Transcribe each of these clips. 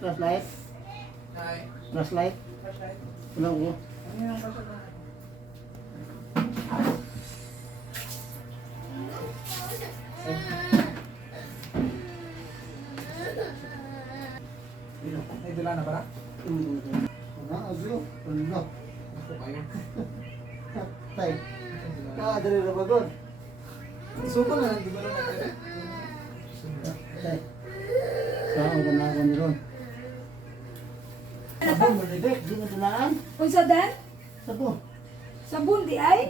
Flashlight? Naay. Flashlight? Flashlight. Wala ko. Ano yung flashlight? Ay, dulaan na bara? Wala, aglo. Wala. Gusto kayo. Tay. Kadali na bagod. Suko na lang, di ba lang natin? Tay. Saan ko na ako niron? Sabon mo, Bebek. Di mo dulaan? Unsa dan? Sabon. Sabon di ay?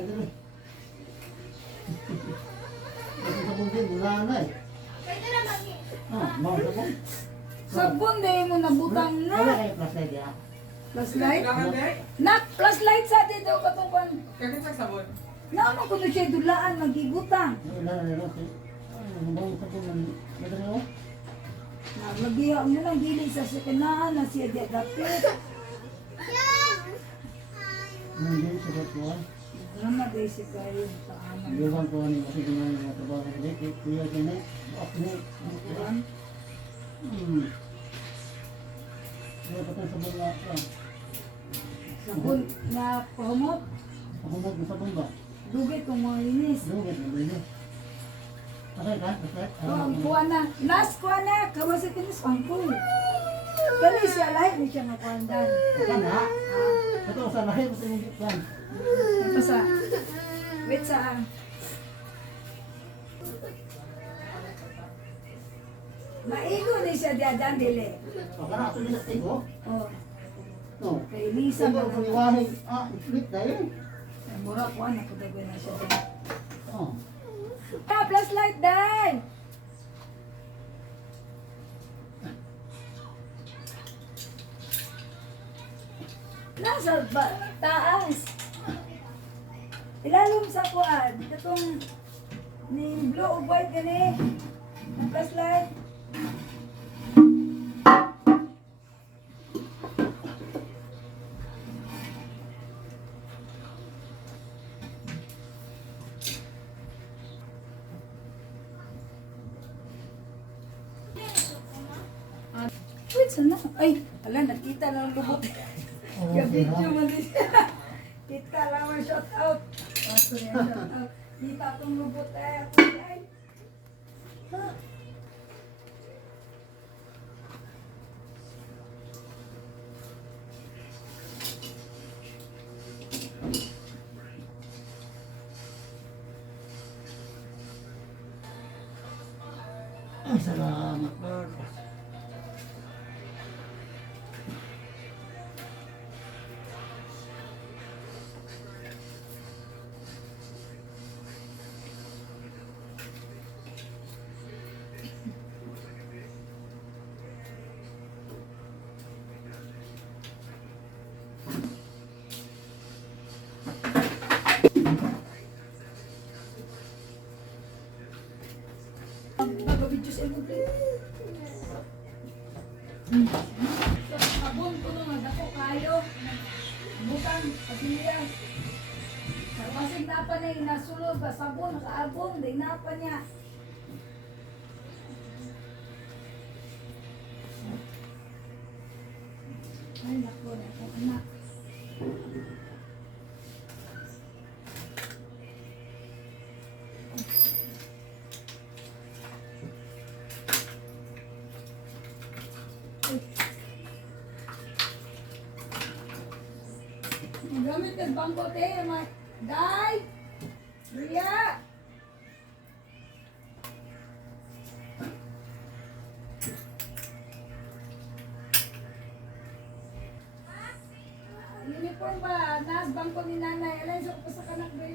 Sabon din, dulaan na eh. Mau sabon? Sabon di mo nabutang Wala na. kayo flashlight ya? Flashlight? Kailangan din? Nak, flashlight sa atin daw katungkan. Kakit sa sabon. Naman kuno siya dulaan magibutang. Wala na rin. Ang sabon man. Madali ako? Naglagiya mo lang gili sa sikanahan na siya di dapit. Hindi sa batuan. Drama day si kayo sa aman. Iwan ko ni kasi ginawa ng mga trabaho ni Rick. Kuya kini. Ako. Kaya patay sabon na ako. Sabon na pahumot. Ako mo sabon ba? Dugay kong mga inis. Dugit na din. Okay ka? Flashlight? Kuha na. Last kuha na. Kawas ito ni Spangko. Kali siya lahat ni siya nakuandan. Ito na. Ito sa lahi ko sa inyo plan. Ito sa... Wait sa... Maigo ni siya diadan dili. O kana ato nila tigo. Oh, No. kay Lisa Tigo ba ko liwahin. Flip na yun. mura ko na kadagoy na siya dyan. Oh. Ah, flashlight day. Nasa ba taas. Ilalom sa kuan. Katong ni blue o white gani. Ang flashlight. Wait, sana? Ay, ala, nakita na ang lubot. Ka-video mo din siya. Kita lang ang shout out. Paso niya shout out. Kita itong lubot eh. Ay. Ha? Ay, salamat Lord. Nag-video sa imo. Sabon ko nung nagdako kayo. Butang, pasilya. Sarwasig na pa niya, inasulog, sabon, nakaabong, di na pa niya. Ay, naku, naku, anak. Gamit ng bangko te, Day! Ria! Uniform ba? Nas bangko ni nanay. Alay, sa sa kanak ba?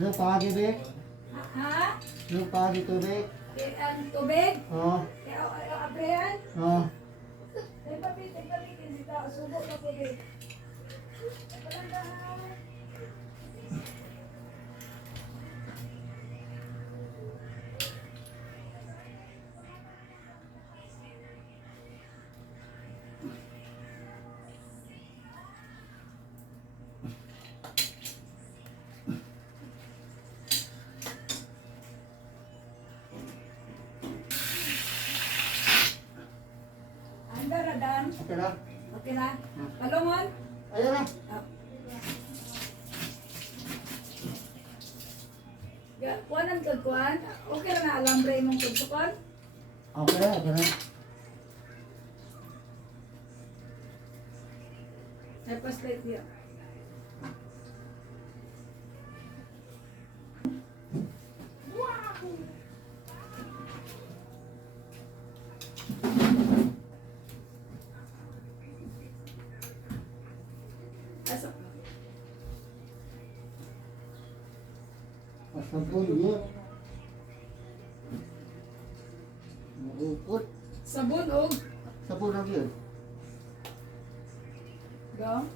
Yung pagi, Bek. Ha? Yung pagi, tubig. Ang tubig? Oh. Abrihan? Oh. Tay papi, kita subo ka tubig. Palandahan. kuan? Okay na? Okay na? Palungon? Ayan na. Ah. Kuanan ka kuan? Okay na alambre mong pagsukon? Okay na, okay na. Ay, paslit niya. Asa? Masabon yun. Marupot. Sabon o? Sabon lang yun. Go?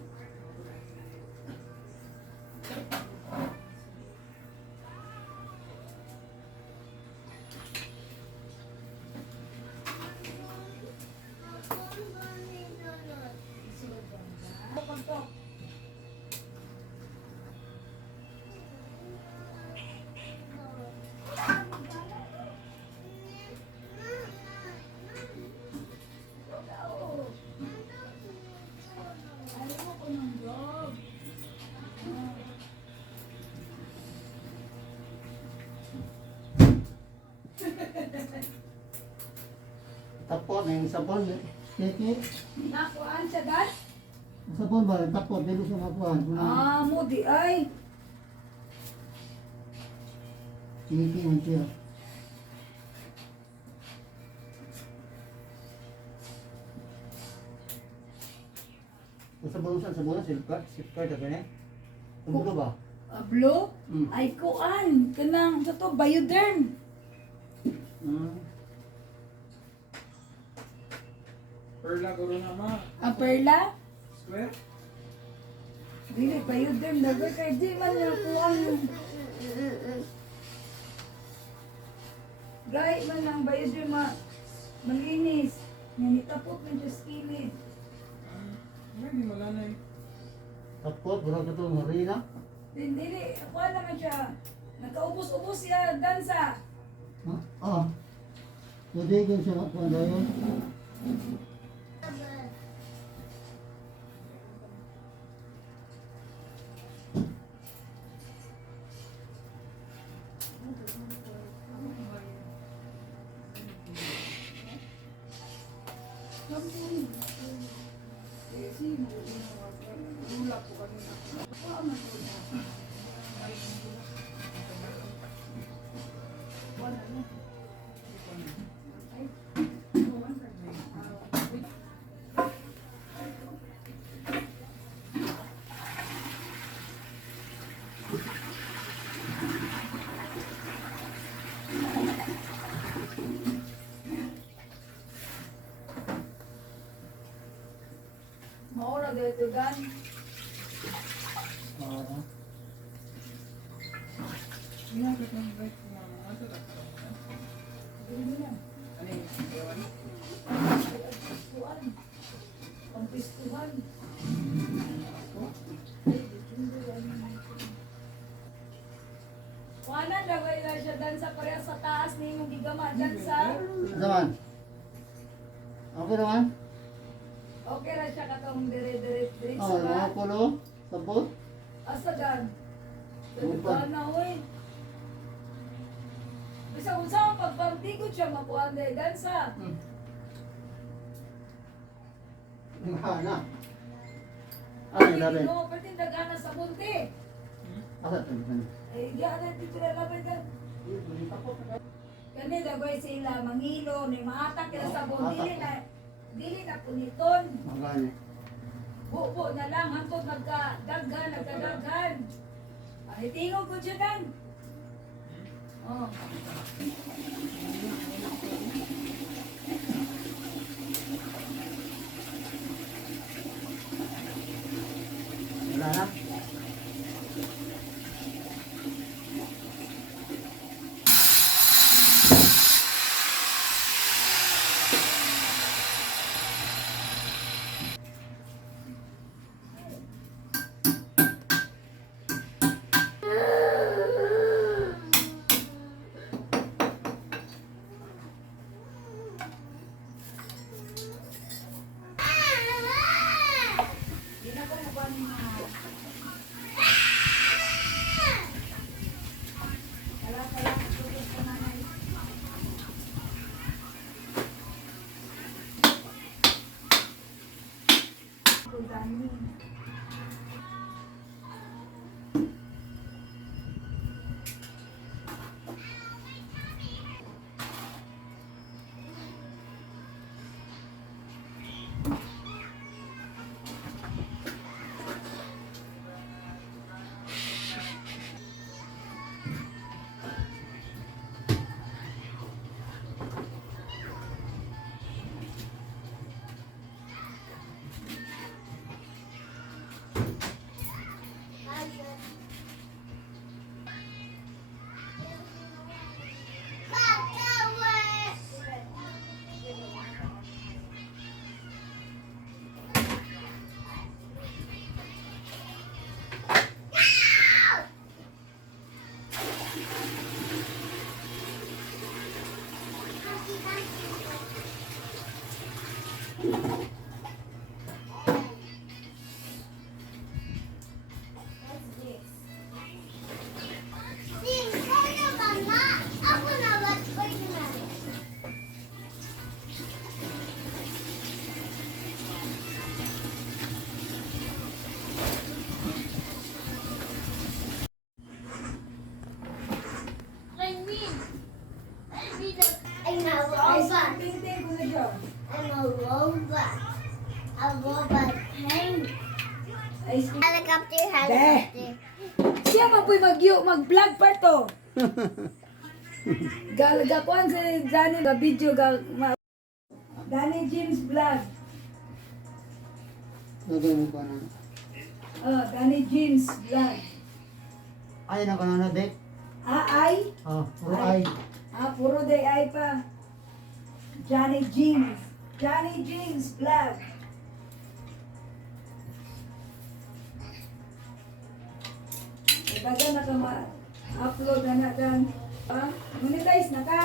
Tapon, yung sabon. Kiki. Nakuan siya dad? Sabon ba? Tapon, dito siya makuhan. Ah, mudi ay. Kiki man siya. Ang sabon saan? Sabon na silka? Silka na ganyan? Ang bulo ba? Blue? Mm. Ay kuan. Kanang, ito to, Bioderm. Perla guro na ma. Ang perla? Square? Dili, Bioderm. Dagat kay di man yung kuan. Gay man lang Bioderm malinis. Nga nitapot man siya skilid. Hindi malanay. Tapon, burang ito marina. Dili, kuan naman siya. Nagkaubos-ubos siya, dansa. Ha? Ah. Pwede din siya makuhan dahil. Maura dito gan. Ah. Ginagawa ko ng break mo. Ano ito? Dili mo na. Ano yung ewan? Kuan. Pampistuhan. Kuanan dagay na siya dansa pareha sa taas ni imong gigama dansa. Naman. Okay naman? Okay ra siya katong dire Oh, sa ba? mga pulo. Sabon. Asa gan? Upan. Na oy. Bisa unsa ang pagpamtigod siya makuan dai dansa. Mahana. Ano yung labi? No, pwede dagana sa bunti. Asa ito? Eh, diyan na dito na laban ka. Kani dagay sila mangilo ni maatak kila sa dili na puniton. Magani. Bubo na lang hantod nagkadaghan. Ay tingog ko siya dan. Oh. Wala na. I'm a Ay, robot. tingting ko na dyan. I'm a robot. A robot plane. Ay, Helicopter, helicopter. siya man po'y mag-vlog pa to. Galagakuan si Danny ga video Danny James vlog. Gagawin mo pa na. Oh, Danny James vlog. Ay na ka na, Dek. Ay? Puro ay. Puro day ay pa. Johnny James. Johnny James vlog. Baga na ka ma-upload na kan. Monetize na ka.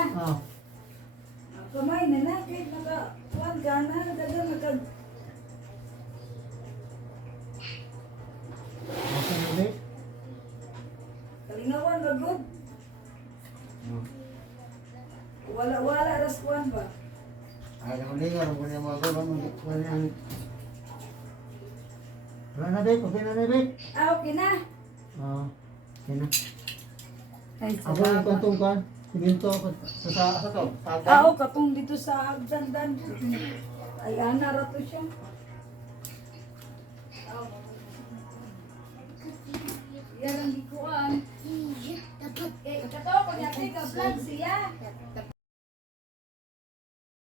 Kamay na na, kahit naka-one ka na, daga naka... Okay na, Dek. Kalingawan ba good? Wala raskuan ba? Ay, naman ligar. Huwag na mga gawin. Wala na, Dek. Okay na, Dek. Okay na. Okay na. Ay, Ako yung kantong kan. Siminto. Sa to. Sa agdan. Oo, katong dito sa Agdandan. Ay, ana rato siya. Yan ang likuan. Eh, kato ko niya, vlog siya.